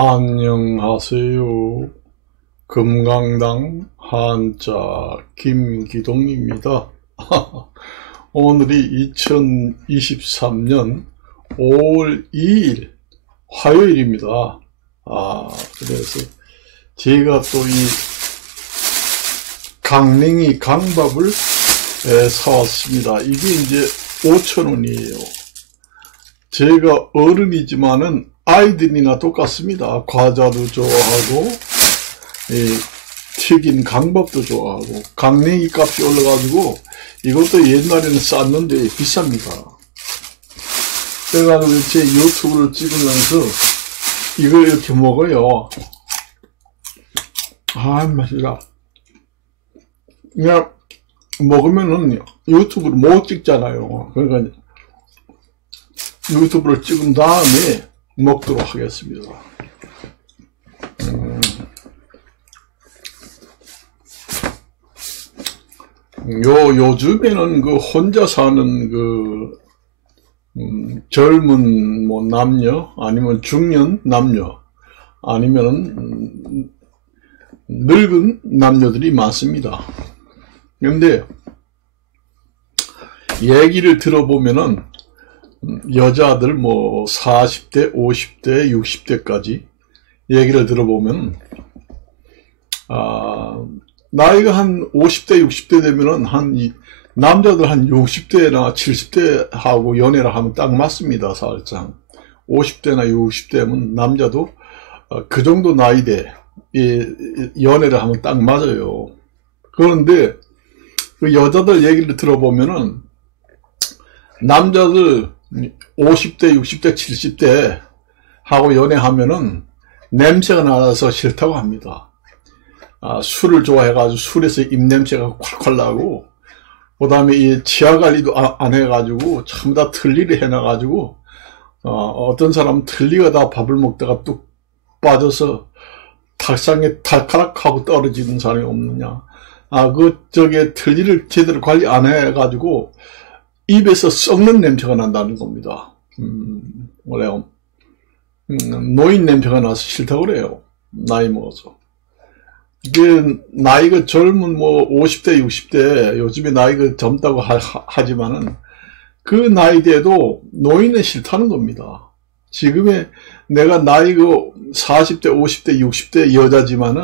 안녕하세요. 금강당 한자 김기동입니다. 오늘이 2023년 5월 2일 화요일입니다. 그래서 제가 또 이 강냉이 강밥을 사왔습니다. 이게 이제 5,000원이에요. 제가 어른이지만은 아이들이나 똑같습니다. 과자도 좋아하고 튀긴 강밥도 좋아하고 강냉이 값이 올라가지고 이것도 옛날에는 쌌는데 비쌉니다. 그래가지고 제 유튜브를 찍으면서 이걸 이렇게 먹어요. 맛있다. 그냥 먹으면은 유튜브를 못 찍잖아요. 그러니까 유튜브를 찍은 다음에 먹도록 하겠습니다. 요즘에는 그 혼자 사는 젊은 남녀, 아니면 중년 남녀, 아니면 늙은 남녀들이 많습니다. 그런데 얘기를 들어보면은 여자들 40대, 50대, 60대까지 얘기를 들어보면 나이가 한 50대, 60대 되면은 남자들 한 60대나 70대 하고 연애를 하면 딱 맞습니다. 살짝 50대나 60대면 남자도 그 정도 나이대 연애를 하면 딱 맞아요. 그런데 그 여자들 얘기를 들어보면은 남자들 50대, 60대, 70대 하고 연애하면은 냄새가 나서 싫다고 합니다. 술을 좋아해가지고 술에서 입냄새가 콸콸 나고, 그 다음에 이 치아관리도 안 해가지고 전부 다 틀니를 해놔가지고 어떤 사람은 틀니가 다 밥을 먹다가 뚝 빠져서 탁상에 탈카락하고 떨어지는 사람이 없느냐. 틀니를 제대로 관리 안 해가지고 입에서 썩는 냄새가 난다는 겁니다. 원래 노인 냄새가 나서 싫다고 그래요. 나이 먹어서. 이게 나이가 젊은 50대 60대 요즘에 나이가 젊다고 하지만은 그 나이대도 노인은 싫다는 겁니다. 지금의 내가 나이가 40대 50대 60대 여자지만은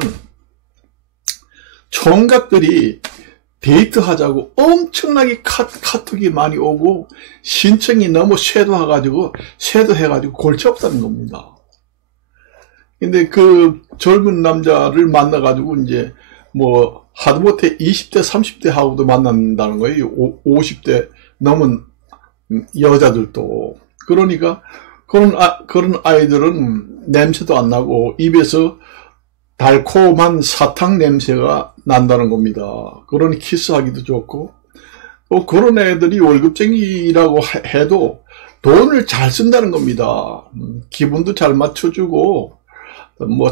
총각들이 데이트하자고 엄청나게 카톡이 많이 오고 신청이 너무 쇄도해가지고 골치 없다는 겁니다. 근데 그 젊은 남자를 만나가지고 이제 하다못해 20대 30대 하고도 만난다는 거예요. 50대 넘은 여자들도. 그러니까 그런 아이들은 냄새도 안 나고 입에서 달콤한 사탕 냄새가 난다는 겁니다. 그러니 키스하기도 좋고, 또 그런 애들이 월급쟁이라고 해도 돈을 잘 쓴다는 겁니다. 기분도 잘 맞춰주고,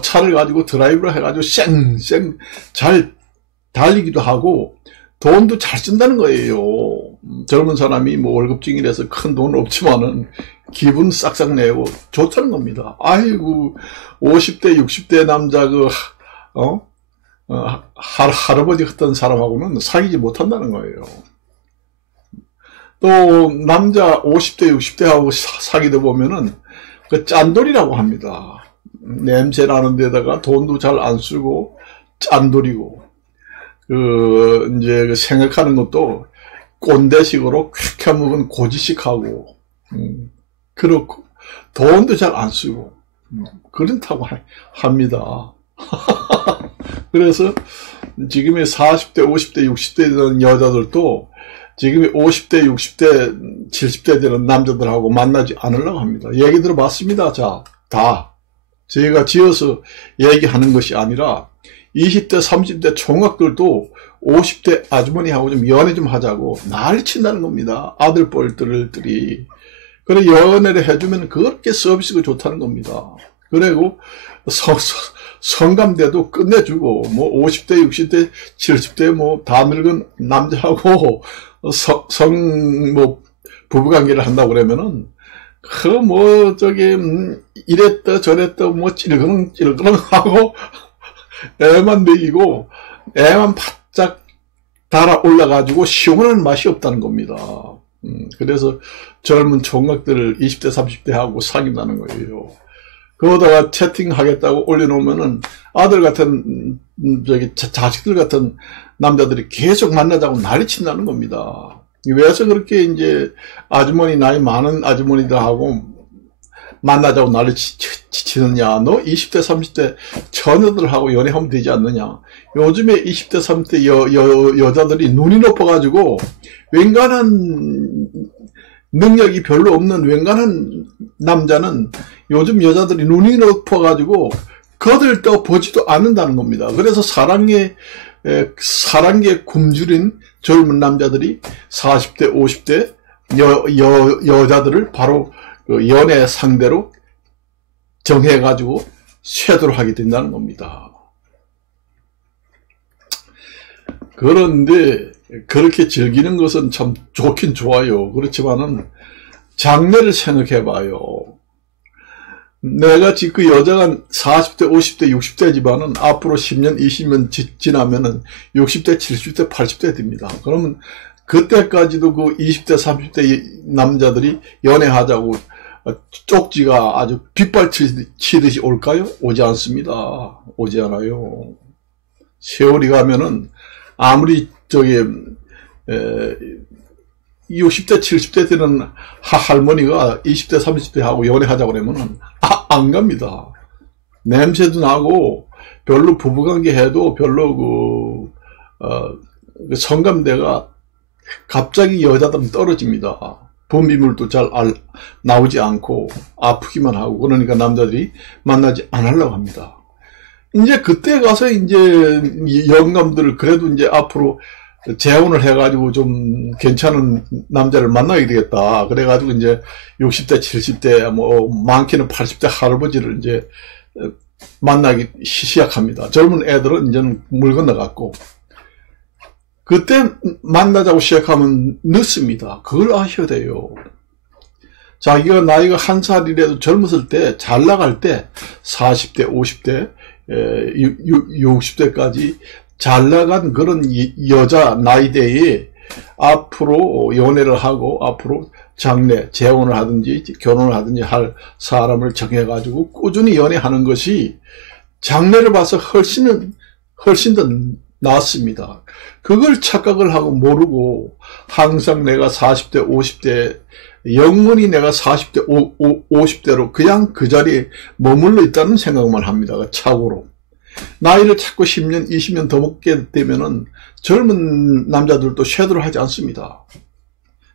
차를 가지고 드라이브를 해가지고 쌩쌩 잘 달리기도 하고, 돈도 잘 쓴다는 거예요. 젊은 사람이 월급쟁이라서 큰 돈은 없지만은 기분 싹싹 내고 좋다는 겁니다. 아이고, 50대, 60대 남자 할아버지 같은 사람하고는 사귀지 못한다는 거예요. 또, 남자 50대, 60대하고 사귀다 보면은 짠돌이라고 합니다. 냄새 나는 데다가 돈도 잘 안 쓰고, 짠돌이고, 이제 생각하는 것도 꼰대식으로 퀵 먹은 고지식하고, 그렇고, 돈도 잘 안 쓰고, 그렇다고 합니다. 그래서 지금의 40대, 50대, 60대 되는 여자들도 지금의 50대, 60대, 70대 되는 남자들하고 만나지 않으려고 합니다. 얘기 들어봤습니다. 다. 제가 지어서 얘기하는 것이 아니라 20대, 30대 총각들도 50대 아주머니하고 좀 연애 좀 하자고 난리 친다는 겁니다. 아들 뻘들이. 그래 연애를 해주면 그렇게 서비스가 좋다는 겁니다. 그리고 성감대도 끝내주고 50대 60대 70대 다 늙은 남자하고 부부관계를 한다고 그러면은 이랬다 저랬다 뭐 찔그렁 하고 애만 먹이고 애만 바짝 달아 올라가지고 시원한 맛이 없다는 겁니다. 그래서 젊은 총각들을 20대 30대 하고 사귄다는 거예요. 그러다가 채팅하겠다고 올려놓으면은 아들 같은 자식들 같은 남자들이 계속 만나자고 난리친다는 겁니다. 왜서 그렇게 이제 아주머니 나이 많은 아주머니들하고 만나자고 난리치느냐. 너 20대 30대 처녀들하고 연애하면 되지 않느냐. 요즘에 20대 30대 여자들이 눈이 높아가지고 웬간한 능력이 별로 없는 웬간한 남자는 요즘 여자들이 눈이 높아가지고 거들떠 보지도 않는다는 겁니다. 그래서 사랑에 굶주린 젊은 남자들이 40대 50대 여자들을 바로 그 연애 상대로 정해가지고 쇄도를 하게 된다는 겁니다. 그런데 그렇게 즐기는 것은 참 좋긴 좋아요. 그렇지만은 장래를 생각해봐요. 내가 지금 그 여자가 40대, 50대, 60대지만은 앞으로 10년, 20년 지나면은 60대, 70대, 80대 됩니다. 그러면 그때까지도 그 20대, 30대 남자들이 연애하자고 쪽지가 아주 빗발치듯이 올까요? 오지 않습니다. 오지 않아요. 세월이 가면은 아무리 60대, 70대 되는 할머니가 20대, 30대 하고 연애하자고 그러면은 안 갑니다. 냄새도 나고 별로 부부관계 해도 별로 그 성감대가 갑자기 여자들은 떨어집니다. 분비물도 잘 나오지 않고 아프기만 하고 그러니까 남자들이 만나지 않으려고 합니다. 이제 그때 가서 이제 영감들을 그래도 이제 앞으로 재혼을 해가지고 좀 괜찮은 남자를 만나야 되겠다. 그래가지고 이제 60대, 70대, 뭐, 많게는 80대 할아버지를 이제 만나기 시작합니다. 젊은 애들은 이제는 물 건너갔고. 그때 만나자고 시작하면 늦습니다. 그걸 아셔야 돼요. 자기가 나이가 한 살이라도 젊었을 때, 잘 나갈 때, 40대, 50대, 60대까지 잘 나간 그런 여자 나이대에 앞으로 연애를 하고 앞으로 장래 재혼을 하든지 결혼을 하든지 할 사람을 정해가지고 꾸준히 연애하는 것이 장래를 봐서 훨씬 더 낫습니다. 그걸 착각을 하고 모르고 항상 내가 40대 50대 영원히 내가 40대 50대로 그냥 그 자리에 머물러 있다는 생각만 합니다. 착오로. 나이를 자꾸 10년, 20년 더 먹게 되면은 젊은 남자들도 쇄도를 하지 않습니다.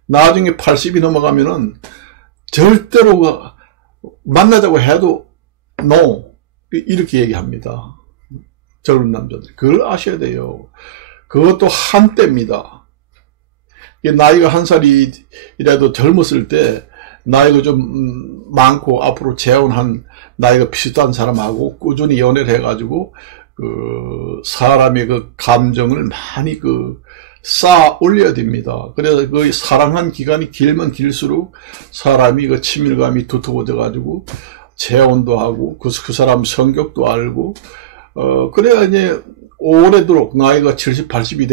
나중에 80이 넘어가면은 절대로 만나자고 해도 NO 이렇게 얘기합니다. 젊은 남자들. 그걸 아셔야 돼요. 그것도 한때입니다. 나이가 한 살이라도 젊었을 때 나이가 좀 많고 앞으로 재혼한 나이가 비슷한 사람하고 꾸준히 연애를 해가지고 그 사람의 그 감정을 많이 쌓아 올려야 됩니다. 그래서 그 사랑한 기간이 길면 길수록 사람이 그 친밀감이 두터워져 가지고 재혼도 하고 그 사람 성격도 알고 그래야 이제 오래도록 나이가 70, 80이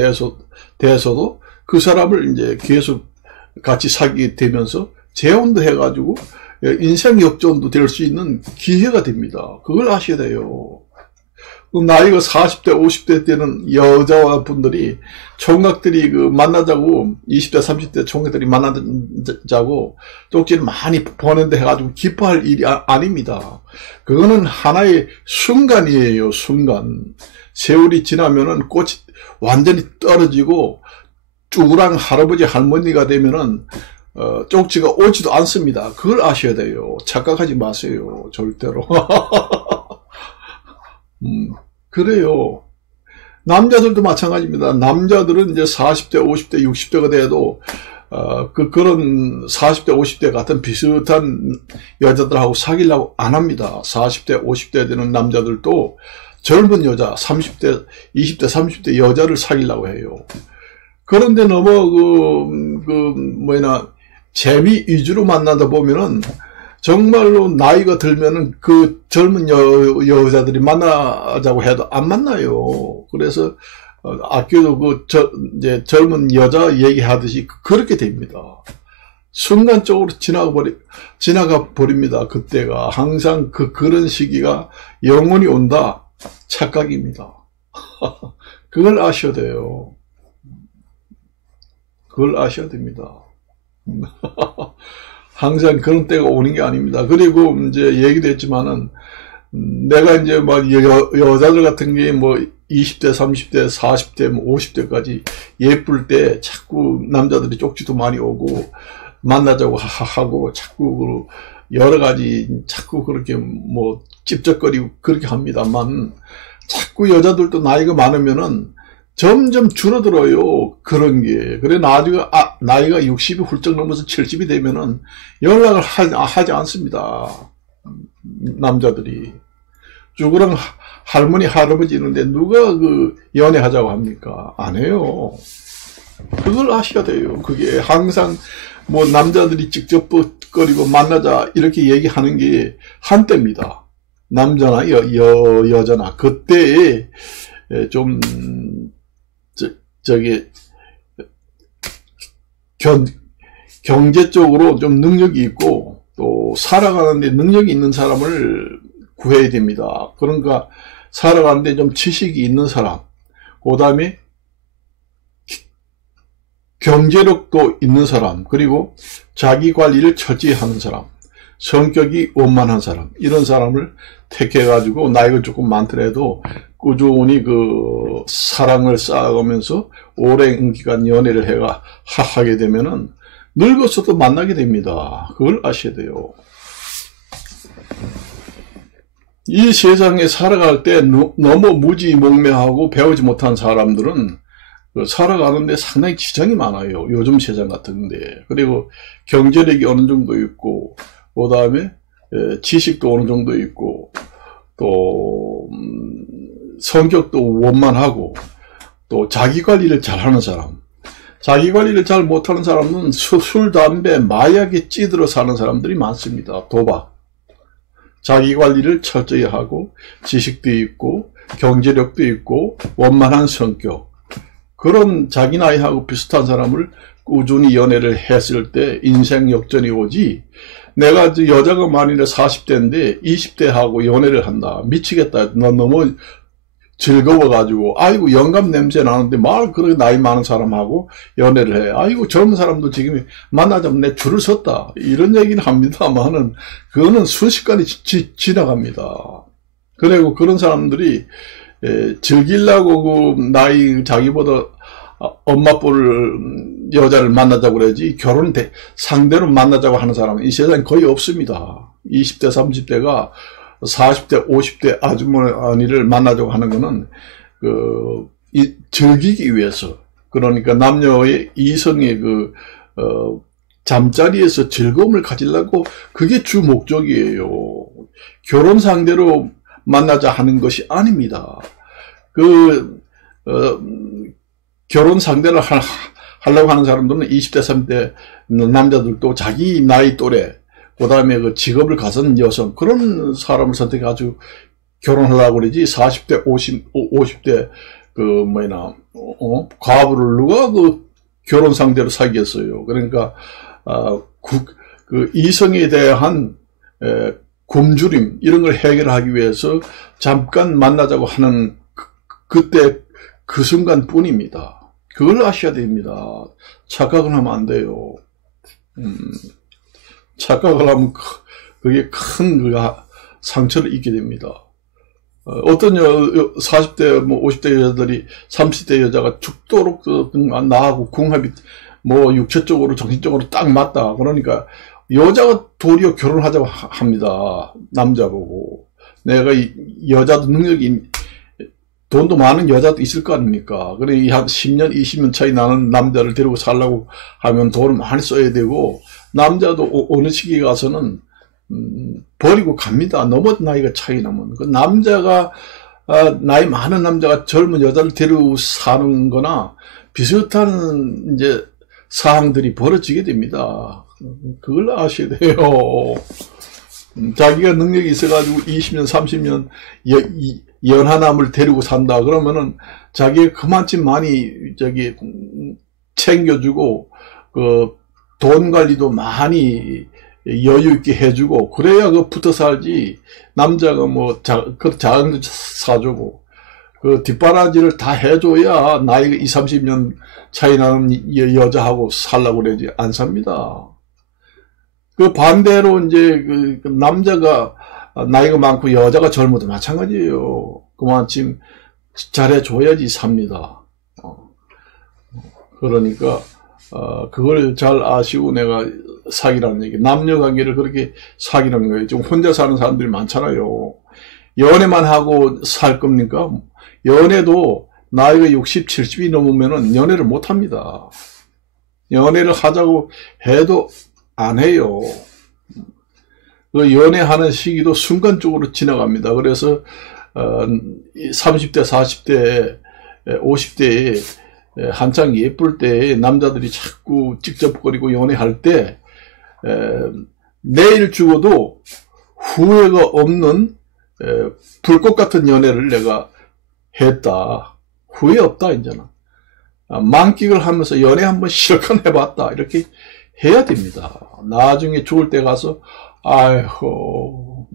돼서도 그 사람을 이제 계속 같이 사귀게 되면서 재혼도 해가지고 인생 역전도 될 수 있는 기회가 됩니다. 그걸 아셔야 돼요. 나이가 40대, 50대 때는 여자분들이 총각들이 만나자고 20대, 30대 총각들이 만나자고 쪽지를 많이 보낸다 해가지고 기뻐할 일이 아닙니다. 그거는 하나의 순간이에요. 순간. 세월이 지나면은 꽃이 완전히 떨어지고 쭈그랑 할아버지 할머니가 되면은 쪽지가 오지도 않습니다. 그걸 아셔야 돼요. 착각하지 마세요. 절대로. 그래요. 남자들도 마찬가지입니다. 남자들은 이제 40대, 50대, 60대가 돼도 그런 40대, 50대 같은 비슷한 여자들하고 사귀려고 안 합니다. 40대, 50대 되는 남자들도 젊은 여자, 30대, 20대, 30대 여자를 사귀려고 해요. 그런데 너무 재미 위주로 만나다 보면은 정말로 나이가 들면은 그 젊은 여자들이 만나자고 해도 안 만나요. 그래서 학교도 이제 젊은 여자 얘기하듯이 그렇게 됩니다. 순간적으로 지나가 버립니다. 그때가 항상 그런 시기가 영원히 온다. 착각입니다. 그걸 아셔야 돼요. 그걸 아셔야 됩니다. 항상 그런 때가 오는 게 아닙니다. 그리고 이제 얘기도 했지만은, 내가 이제 막 여자들 같은 게 뭐 20대, 30대, 40대, 뭐 50대까지 예쁠 때 자꾸 남자들이 쪽지도 많이 오고, 만나자고 하고, 자꾸 여러 가지 자꾸 그렇게 뭐 찝쩍거리고 그렇게 합니다만, 자꾸 여자들도 나이가 많으면은 점점 줄어들어요. 그런 게. 그래 나중에 나이가 60이 훌쩍 넘어서 70이 되면은 연락을 하지 않습니다. 남자들이. 죽으랑 할머니 할아버지 있는데 누가 그 연애하자고 합니까? 안 해요. 그걸 아셔야 돼요. 그게 항상 뭐 남자들이 직접 거리고 만나자 이렇게 얘기하는 게 한때입니다. 남자나 여자나 그때에 좀 경제적으로 좀 능력이 있고 또 살아가는데 능력이 있는 사람을 구해야 됩니다. 그러니까 살아가는데 좀 지식이 있는 사람, 그 다음에 경제력도 있는 사람, 그리고 자기 관리를 철저히 하는 사람, 성격이 원만한 사람, 이런 사람을 택해가지고 나이가 조금 많더라도 꾸준히 그 사랑을 쌓아가면서 오랜 기간 연애를 하게 되면은 늙어서도 만나게 됩니다. 그걸 아셔야 돼요. 이 세상에 살아갈 때 너무 무지몽매하고 배우지 못한 사람들은 살아가는데 상당히 지장이 많아요. 요즘 세상 같은데. 그리고 경제력이 어느 정도 있고, 그 다음에 지식도 어느 정도 있고, 또 성격도 원만하고, 또 자기 관리를 잘하는 사람. 자기 관리를 잘 못하는 사람은 술, 담배, 마약에 찌들어 사는 사람들이 많습니다. 도박. 자기 관리를 철저히 하고, 지식도 있고, 경제력도 있고, 원만한 성격. 그런 자기 나이하고 비슷한 사람을 꾸준히 연애를 했을 때 인생 역전이 오지, 내가 여자가 만일에 40대인데 20대하고 연애를 한다. 미치겠다. 너 너무 즐거워가지고, 아이고, 영감 냄새 나는데 말 그렇게 나이 많은 사람하고 연애를 해. 아이고, 젊은 사람도 지금 만나자면 내 줄을 섰다. 이런 얘기는 합니다만은, 그거는 순식간에 지나갑니다. 그리고 그런 사람들이, 즐기려고 그 나이 자기보다 엄마뻘 여자를 만나자고 그러지, 상대로 만나자고 하는 사람은 이 세상에 거의 없습니다. 20대, 30대가 40대, 50대 아주머니를 만나자고 하는 거는, 즐기기 위해서. 그러니까 남녀의 이성의 잠자리에서 즐거움을 가지려고 그게 주 목적이에요. 결혼 상대로 만나자 하는 것이 아닙니다. 결혼 상대를 하려고 하는 사람들은 20대, 30대 남자들도 자기 나이 또래, 그 다음에 그 직업을 가진 여성, 그런 사람을 선택해가지고 결혼하려고 그러지, 40대, 50대, 과부를 누가 결혼 상대로 사귀었어요. 그러니까, 이성에 대한, 굶주림, 이런 걸 해결하기 위해서 잠깐 만나자고 하는 그때 그 순간 뿐입니다. 그걸 아셔야 됩니다. 착각을 하면 안 돼요. 착각을 하면 그게 큰 상처를 입게 됩니다. 어떤 40대, 50대 여자들이 30대 여자가 죽도록 나하고 궁합이 육체적으로, 정신적으로 딱 맞다. 그러니까 여자가 도리어 결혼하자고 합니다. 남자보고. 내가 여자도 돈도 많은 여자도 있을 거 아닙니까? 그래, 한 10년, 20년 차이 나는 남자를 데리고 살려고 하면 돈을 많이 써야 되고, 남자도 어느 시기에 가서는, 버리고 갑니다. 너무 나이가 차이 나면. 그 남자가, 나이 많은 남자가 젊은 여자를 데리고 사는 거나 비슷한, 사항들이 벌어지게 됩니다. 그걸 아셔야 돼요. 자기가 능력이 있어가지고 20년, 30년 연하남을 데리고 산다. 그러면은 자기가 그만큼 많이 챙겨주고, 돈 관리도 많이 여유 있게 해주고, 그래야 붙어 살지. 남자가 작은 거 사주고, 뒷바라지를 다 해줘야 나이가 20, 30년 차이 나는 여자하고 살라고 그러지. 안 삽니다. 반대로 이제 남자가 나이가 많고 여자가 젊어도 마찬가지예요. 그만큼 잘해줘야지 삽니다. 그러니까 그걸 잘 아시고 내가 사귀라는 얘기. 남녀 관계를 그렇게 사귀라는 거예요. 지금 혼자 사는 사람들이 많잖아요. 연애만 하고 살 겁니까? 연애도 나이가 60, 70이 넘으면은 연애를 못 합니다. 연애를 하자고 해도 안 해요. 연애하는 시기도 순간적으로 지나갑니다. 그래서 30대, 40대, 50대에 한창 예쁠 때 남자들이 자꾸 직접거리고 연애할 때 내일 죽어도 후회가 없는 불꽃 같은 연애를 내가 했다. 후회 없다 이제는. 만끽을 하면서 연애 한번 실컷 해봤다. 이렇게 해야 됩니다. 나중에 죽을 때 가서 아이고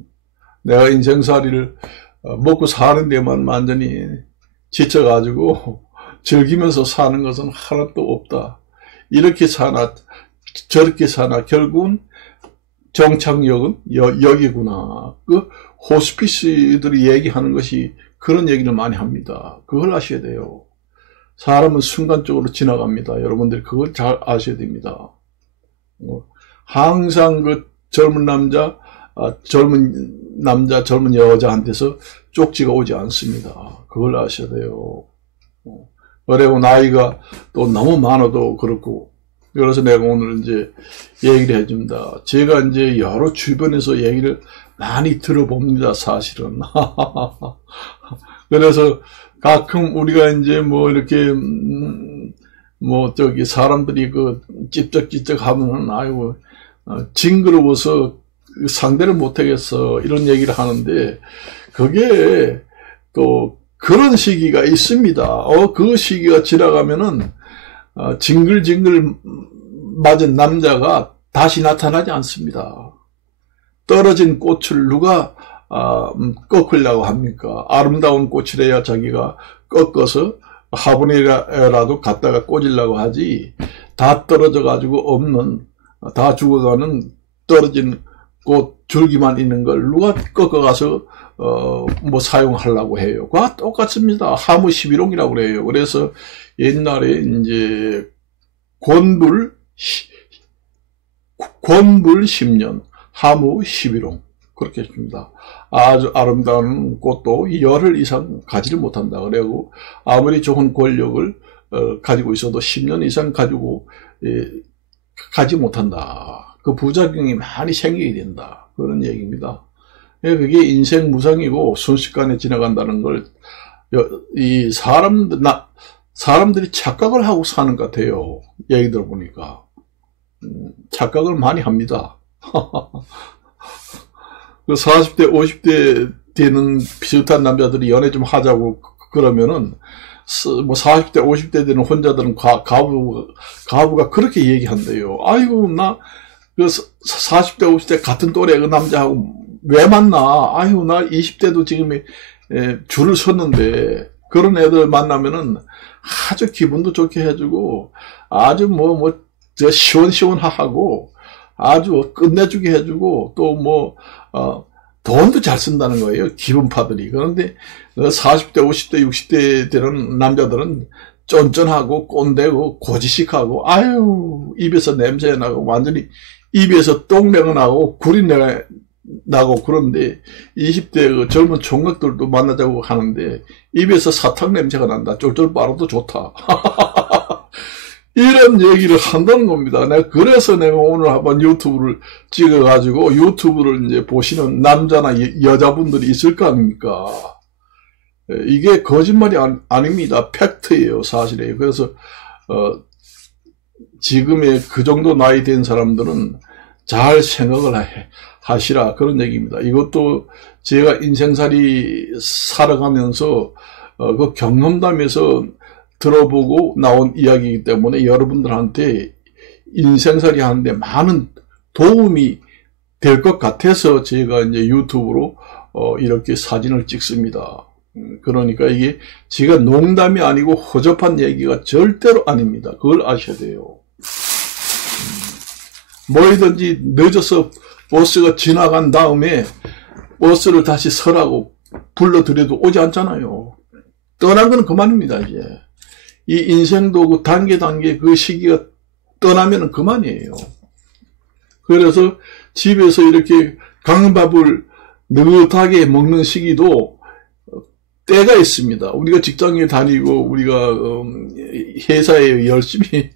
내가 인생살이를 먹고 사는 데만 완전히 지쳐가지고 즐기면서 사는 것은 하나도 없다. 이렇게 사나 저렇게 사나 결국은 정착역은 여기구나. 호스피스들이 얘기하는 것이 그런 얘기를 많이 합니다. 그걸 아셔야 돼요. 사람은 순간적으로 지나갑니다. 여러분들이 그걸 잘 아셔야 됩니다. 항상 젊은 남자, 젊은 여자한테서 쪽지가 오지 않습니다. 그걸 아셔야 돼요. 그리고 나이가 또 너무 많아도 그렇고, 그래서 내가 오늘 이제 얘기를 해줍니다. 제가 이제 여러 주변에서 얘기를 많이 들어봅니다, 사실은. 그래서 가끔 우리가 이제 이렇게, 사람들이 찝쩍찝쩍 하면은, 아이고, 징그러워서 상대를 못하겠어. 이런 얘기를 하는데, 그게 또 그런 시기가 있습니다. 그 시기가 지나가면은, 징글징글 맞은 남자가 다시 나타나지 않습니다. 떨어진 꽃을 누가, 꺾으려고 합니까? 아름다운 꽃이래야 자기가 꺾어서 화분에라도 갖다가 꽂으려고 하지, 다 떨어져 가지고 없는, 다 죽어가는 떨어진 꽃 줄기만 있는 걸 누가 꺾어가서 사용하려고 해요. 그와 똑같습니다. 하무 11홍이라고 그래요. 그래서 옛날에 이제 권불 10년, 하무 11홍 그렇게 했습니다. 아주 아름다운 꽃도 열흘 이상 가지를 못한다. 그래고 아무리 좋은 권력을 가지고 있어도 10년 이상 가지고 가지 못한다. 그 부작용이 많이 생기게 된다. 그런 얘기입니다. 그게 인생 무상이고 순식간에 지나간다는 걸 이 사람들이 착각을 하고 사는 것 같아요. 얘기 들어보니까 착각을 많이 합니다. 40대, 50대 되는 비슷한 남자들이 연애 좀 하자고 그러면은 40대, 50대 되는 혼자들은 가부가 그렇게 얘기한대요. 아이고, 나 40대, 50대 같은 또래 그 남자하고 왜 만나? 아이고, 나 20대도 지금 줄을 섰는데 그런 애들 만나면은 아주 기분도 좋게 해주고 아주 시원시원하고 아주 끝내주게 해주고 또 돈도 잘 쓴다는 거예요. 기분파들이. 그런데 40대, 50대, 60대 되는 남자들은 쫀쫀하고 꼰대고 고지식하고 아유 입에서 냄새 나고 완전히 입에서 똥내가 나고 구린내가 나고 그런데 20대 젊은 총각들도 만나자고 하는데 입에서 사탕 냄새가 난다. 쫄쫄 빨아도 좋다. 이런 얘기를 한다는 겁니다. 그래서 내가 오늘 한번 유튜브를 찍어가지고 유튜브를 이제 보시는 남자나 여자분들이 있을 거 아닙니까? 이게 거짓말이 아닙니다. 팩트예요. 사실이에요. 그래서, 지금의 그 정도 나이 된 사람들은 잘 생각을 하시라, 그런 얘기입니다. 이것도 제가 인생살이 살아가면서 그 경험담에서 들어보고 나온 이야기이기 때문에 여러분들한테 인생살이 하는데 많은 도움이 될 것 같아서 제가 이제 유튜브로 이렇게 사진을 찍습니다. 그러니까 이게 제가 농담이 아니고 허접한 얘기가 절대로 아닙니다. 그걸 아셔야 돼요. 뭐든지 늦어서 버스가 지나간 다음에 버스를 다시 서라고 불러드려도 오지 않잖아요. 떠난 건 그만입니다. 이제 이 인생도 그 단계 그 시기가 떠나면 그만이에요. 그래서 집에서 이렇게 강밥을 느긋하게 먹는 시기도 때가 있습니다. 우리가 직장에 다니고 우리가 회사에 열심히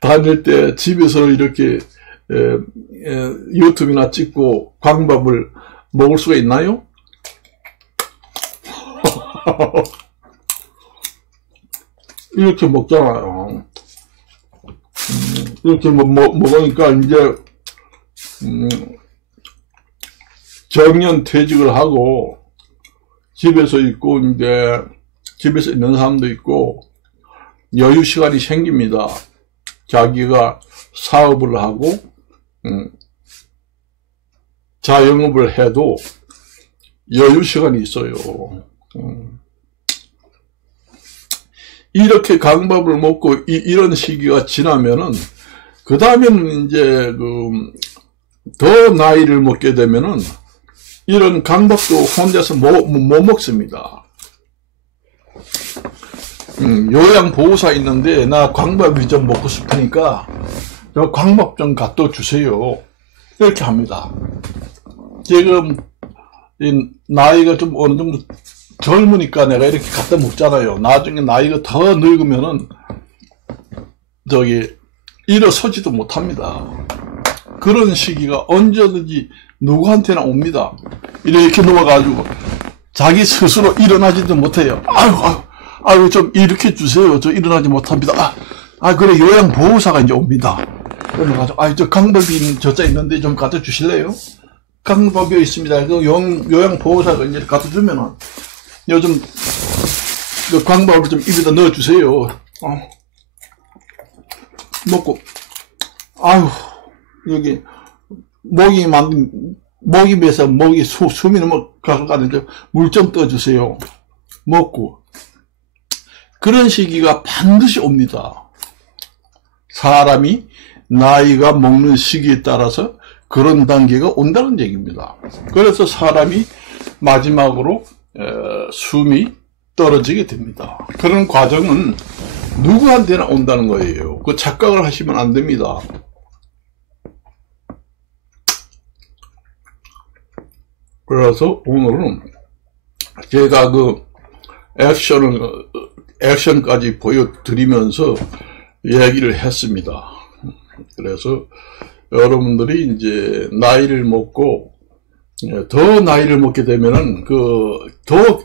다닐 때 집에서 이렇게 유튜브나 찍고 강밥을 먹을 수가 있나요? 이렇게 먹잖아요. 이렇게 먹으니까 이제 정년 퇴직을 하고 집에서 있고 이제 집에서 있는 사람도 있고 여유 시간이 생깁니다. 자기가 사업을 하고 자영업을 해도 여유 시간이 있어요. 이렇게 강밥을 먹고 이런 시기가 지나면은 그 다음에는 이제 더 나이를 먹게 되면은 이런 강밥도 혼자서 못 먹습니다. 요양보호사 있는데 나 강밥이 좀 먹고 싶으니까 저 강밥 좀 갖다 주세요. 이렇게 합니다. 지금 나이가 좀 어느 정도 젊으니까 내가 이렇게 갖다 먹잖아요. 나중에 나이가 더 늙으면은 일어서지도 못합니다. 그런 시기가 언제든지 누구한테나 옵니다. 이렇게 누워가지고 자기 스스로 일어나지도 못해요. 아유 좀 일으켜 주세요. 저 일어나지 못합니다. 그래 요양보호사가 이제 옵니다. 그래가지고 저 강밥이 저자 있는데 좀 갖다 주실래요? 강밥이 있습니다. 그 요양보호사가 이제 갖다 주면은 요즘 그 강밥을 좀 입에다 넣어 주세요. 먹고 여기 목이 매서 목이 숨이 넘어가는데 물 좀 떠주세요. 먹고 그런 시기가 반드시 옵니다. 사람이 나이가 먹는 시기에 따라서 그런 단계가 온다는 얘기입니다. 그래서 사람이 마지막으로 숨이 떨어지게 됩니다. 그런 과정은 누구한테나 온다는 거예요. 그 착각을 하시면 안 됩니다. 그래서 오늘은 제가 액션까지 보여드리면서 얘기를 했습니다. 그래서 여러분들이 이제 나이를 먹고 더 나이를 먹게 되면은 더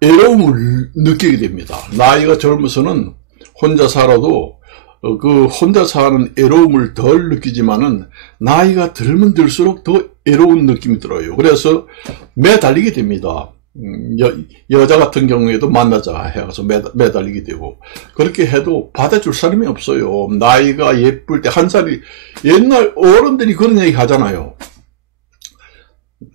애로움을 느끼게 됩니다. 나이가 젊어서는 혼자 살아도 혼자 사는 애로움을 덜 느끼지만은 나이가 들면 들수록 더 애로운 느낌이 들어요. 그래서 매달리게 됩니다. 여자 같은 경우에도 만나자 해서 매달리게 되고 그렇게 해도 받아줄 사람이 없어요. 나이가 예쁠 때 한 살이 옛날 어른들이 그런 얘기 하잖아요.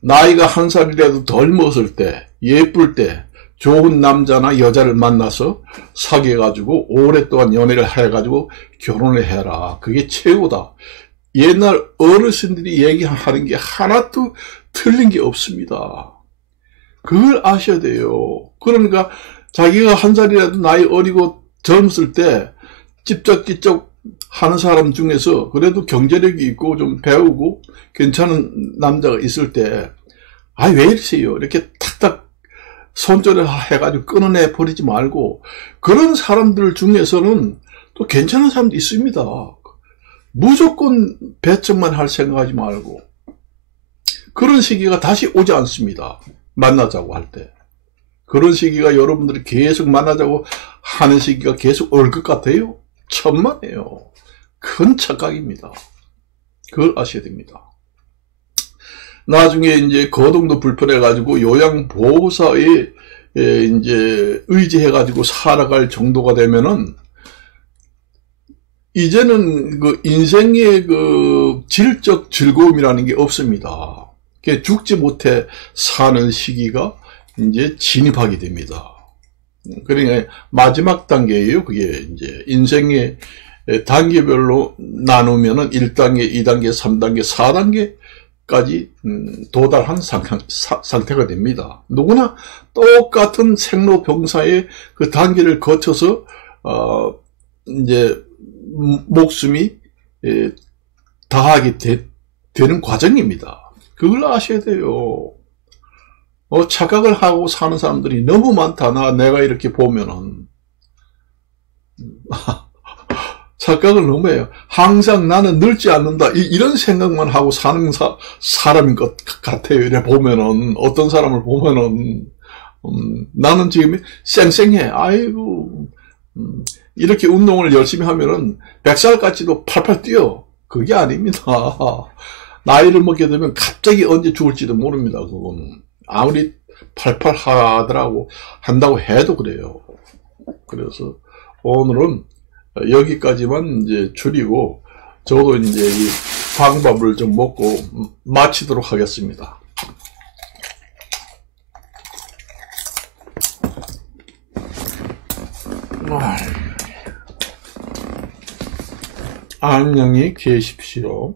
나이가 한 살이라도 덜 먹었을 때 예쁠 때 좋은 남자나 여자를 만나서 사귀어가지고 오랫동안 연애를 해가지고 결혼을 해라. 그게 최고다. 옛날 어르신들이 얘기하는 게 하나도 틀린 게 없습니다. 그걸 아셔야 돼요. 그러니까 자기가 한 살이라도 나이 어리고 젊었을 때 찝쩍찝쩍 하는 사람 중에서 그래도 경제력이 있고 좀 배우고 괜찮은 남자가 있을 때 왜 이러세요? 이렇게 탁탁 손절을 해가지고 끊어내 버리지 말고 그런 사람들 중에서는 또 괜찮은 사람도 있습니다. 무조건 배척만 할 생각하지 말고 그런 시기가 다시 오지 않습니다. 만나자고 할 때. 그런 시기가 여러분들이 계속 만나자고 하는 시기가 계속 올 것 같아요? 천만에요. 큰 착각입니다. 그걸 아셔야 됩니다. 나중에 이제 거동도 불편해가지고 요양보호사에 이제 의지해가지고 살아갈 정도가 되면은 이제는 그 인생의 그 질적 즐거움이라는 게 없습니다. 죽지 못해 사는 시기가 이제 진입하게 됩니다. 그러니까 마지막 단계예요. 그게 이제 인생의 단계별로 나누면은 1단계, 2단계, 3단계, 4단계까지 도달한 상태가 됩니다. 누구나 똑같은 생로병사의 그 단계를 거쳐서 이제 목숨이 다하게 되는 과정입니다. 그걸 아셔야 돼요. 착각을 하고 사는 사람들이 너무 많다. 내가 이렇게 보면은. 착각을 너무 해요. 항상 나는 늙지 않는다. 이런 생각만 하고 사는 사람인 것 같아요. 이래 보면은, 어떤 사람을 보면은, 나는 지금 쌩쌩해. 아이고, 이렇게 운동을 열심히 하면은 100살까지도 팔팔 뛰어. 그게 아닙니다. 나이를 먹게 되면 갑자기 언제 죽을지도 모릅니다. 그건 아무리 팔팔 한다고 해도 그래요. 그래서 오늘은 여기까지만 이제 줄이고 저도 이제 이 방법을 좀 먹고 마치도록 하겠습니다. 안녕히 계십시오.